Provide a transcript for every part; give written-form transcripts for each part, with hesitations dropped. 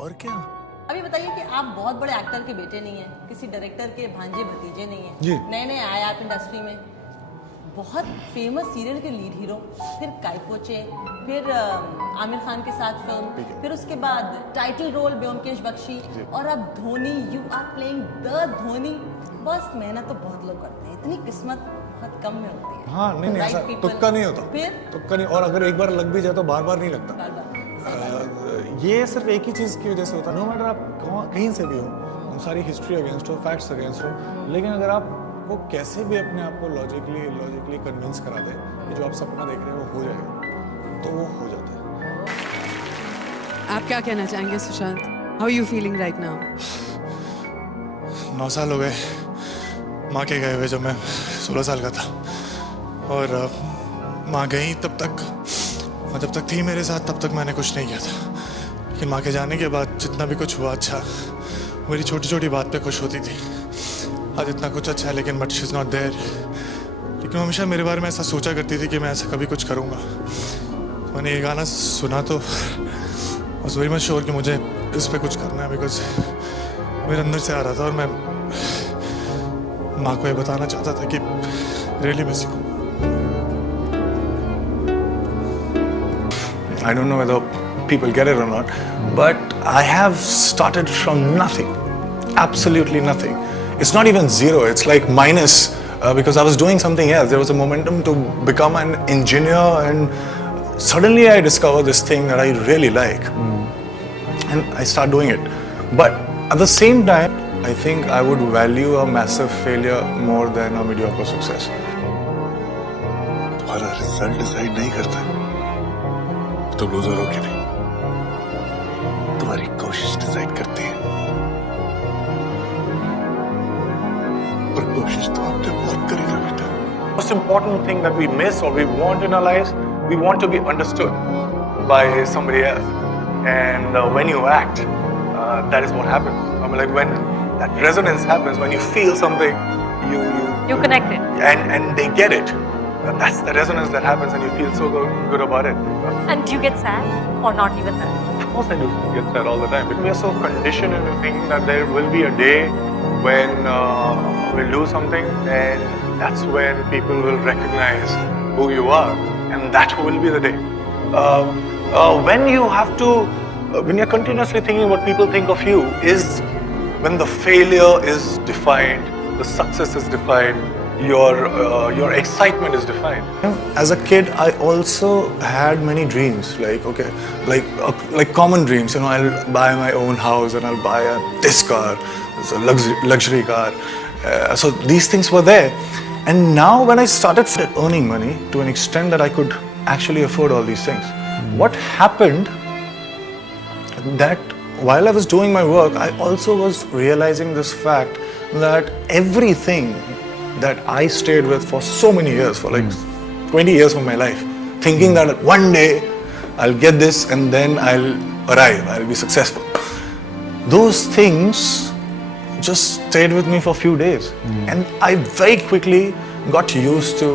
और क्या। अभी बताइए कि आप बहुत बड़े एक्टर के बेटे नहीं हैं, किसी डायरेक्टर के भांजे भतीजे नहीं हैं, जी। नए नए आए आप इंडस्ट्री में, बहुत फेमस सीरियल के लीड हीरो, फिर काइपोचे, फिर आमिर खान के साथ फिल्म, फिर उसके बाद टाइटल रोल ब्योमकेश बख्शी, और अब Dhoni, you are playing the Dhoni. बस मेहनत तो बहुत लोग करते हैं, इतनी किस्मत बहुत कम में होती है। हाँ नहीं नहीं, Right ऐसा people, तुक्का नहीं होता, फिर तुक्का नहीं। और अगर एक बार लग भी जाए तो बार बार नहीं लगता। बार बार ये सिर्फ एक ही चीज़ की वजह से होता है। नो मैटर आप कहीं से भी हो, हम सारी हिस्ट्री अगेंस्ट हो, फैक्ट्स अगेंस्ट हो, लेकिन अगर आप वो कैसे भी अपने आप को लॉजिकली कन्विंस करा दे कि जो आप सपना देख रहे हो वो हो जाएगा, तो वो हो जाता है। आप क्या कहना चाहेंगे Sushant? How you feeling right now? 9 साल हो गए माँ के गए हुए जब मैं 16 साल का था, और माँ गई तब तक, जब तक थी मेरे साथ तब तक मैंने कुछ नहीं किया था, लेकिन माँ के जाने के बाद जितना भी कुछ हुआ अच्छा, मेरी छोटी छोटी बात पे खुश होती थी। आज इतना कुछ अच्छा है लेकिन but she is not there. लेकिन हमेशा मेरे बारे में ऐसा सोचा करती थी कि मैं ऐसा कभी कुछ करूँगा। मैंने ये गाना सुना तो बस वेरी मच श्योर कि मुझे इस पे कुछ करना है, बिकॉज मेरे अंदर से आ रहा था, और मैं माँ को ये बताना चाहता था कि really miss you. I don't know whether people get it or not, but I have started from nothing, absolutely nothing. It's not even zero, it's like minus, because I was doing something else. There was a momentum to become an engineer, and suddenly I discovered this thing that I really like, and I start doing it. But at the same time, I think I would value a massive failure more than a mediocre success. तुम्हारा result decide नहीं करता तो loser हो कि नहीं, तुम्हारी कोशिश decide करती है, और कोशिश तो आपने बहुत करी ना बेटा। Most important thing that we miss or we want in our lives, we want to be understood by somebody else. And when you act, that is what happens. I mean, like when that resonance happens, when you feel something, You connected. and they get it. That's the resonance that happens, and you feel so good about it. And do you get sad or not even that? Of course, I do get that all the time. Because we are so conditioned into thinking that there will be a day when we'll do something, and that's when people will recognize who you are, and that will be the day. When you have to, when you're continuously thinking what people think of you, is when the failure is defined, the success is defined, your excitement is defined. As a kid, I also had many dreams, like common dreams. You know, I'll buy my own house and I'll buy this car, it's a luxury car. So these things were there, and now when I started earning money to an extent that I could actually afford all these things, what happened? That while I was doing my work, I also was realizing this fact that everything that I stayed with for so many years, for like 20 years of my life, thinking that one day I'll get this and then I'll arrive, I'll be successful. Those things just stayed with me for a few days, and I very quickly got used to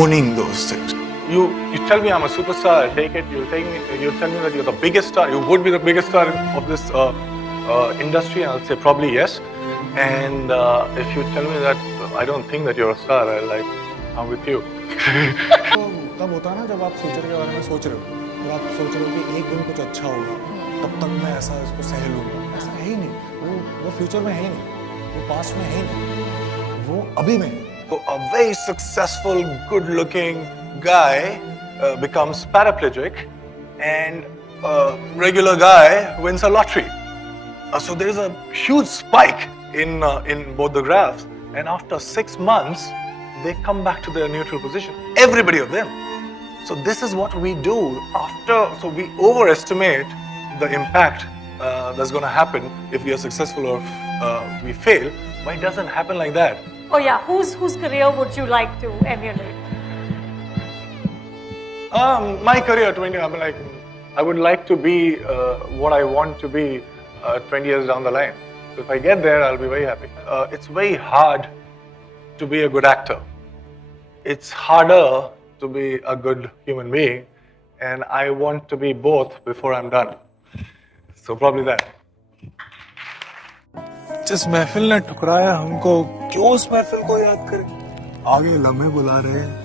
owning those things. You tell me I'm a superstar, I'll take it. You tell me that you're the biggest star, you would be the biggest star of this industry, I'll say probably yes. And if you tell me that I don't think that you're a star, I'm with you. तब होता है ना जब आप future के बारे में सोच रहे हो और आप सोच रहे हो कि एक दिन कुछ अच्छा होगा, तब तक मैं ऐसा इसको सह लूँगा। ऐसा है ही नहीं, वो फ्यूचर में है ही नहीं, वो पास्ट में है ही नहीं, वो अभी में है। So a very successful, good-looking guy becomes paraplegic, and a regular guy wins a lottery. So there is a huge spike in both the graphs, and after 6 months, they come back to their neutral position. Everybody of them. So this is what we do so we overestimate the impact that's going to happen if we are successful or if we fail, but it doesn't happen like that. Oh yeah, whose career would you like to emulate? My career, I would like to be what I want to be 20 years down the line. So if I get there, I'll be very happy. It's very hard to be a good actor. It's harder to be a good human being, and I want to be both before I'm done. So probably that. जिस महफिल ने ठुकराया हमको, क्यों उस महफिल को याद करें? आगे लम्हे बुला रहे हैं,